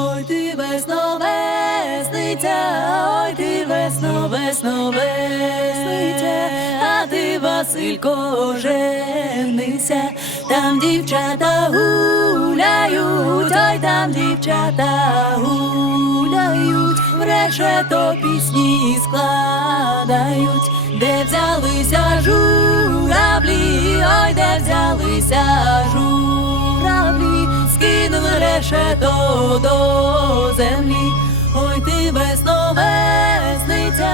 Ой, ти весно весниця, ой, ти весно, весно весниця, а ти, Василько, женися, там дівчата гуляють, ой, там дівчата гуляють, врешето пісні складають, де взялися журавлі, решето до землі. Ой, ти весно весниця,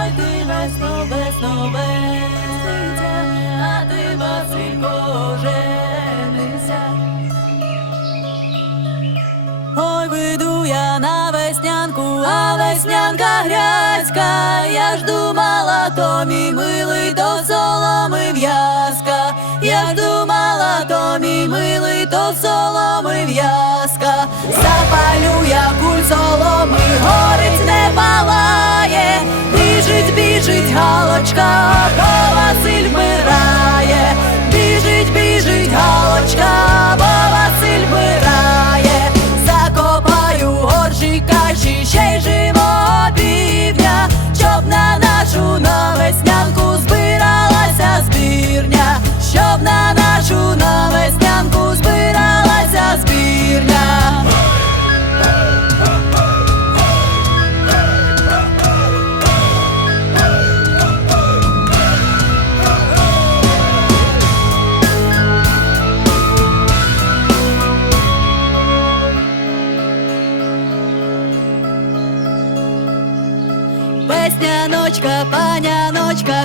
ой, ти весно, весно весниця, а ти Василько женися. Ой, вийду я на веснянку, а веснянка грязька. Я ж думала, то мій милий, то соломи в'язка. Я ж думала, то мій милий, то соломи в'язка. Запалю я куль соломи, Весняночка, паняночка,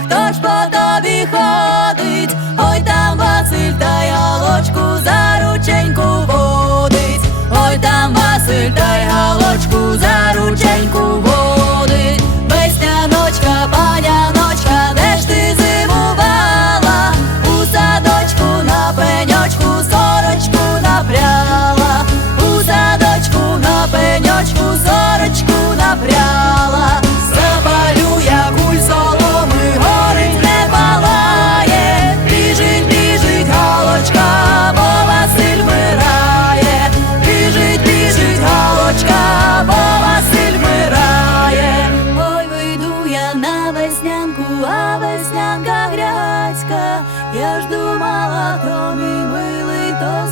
веснянку, а веснянка грядька, я ж думала, то мій милий то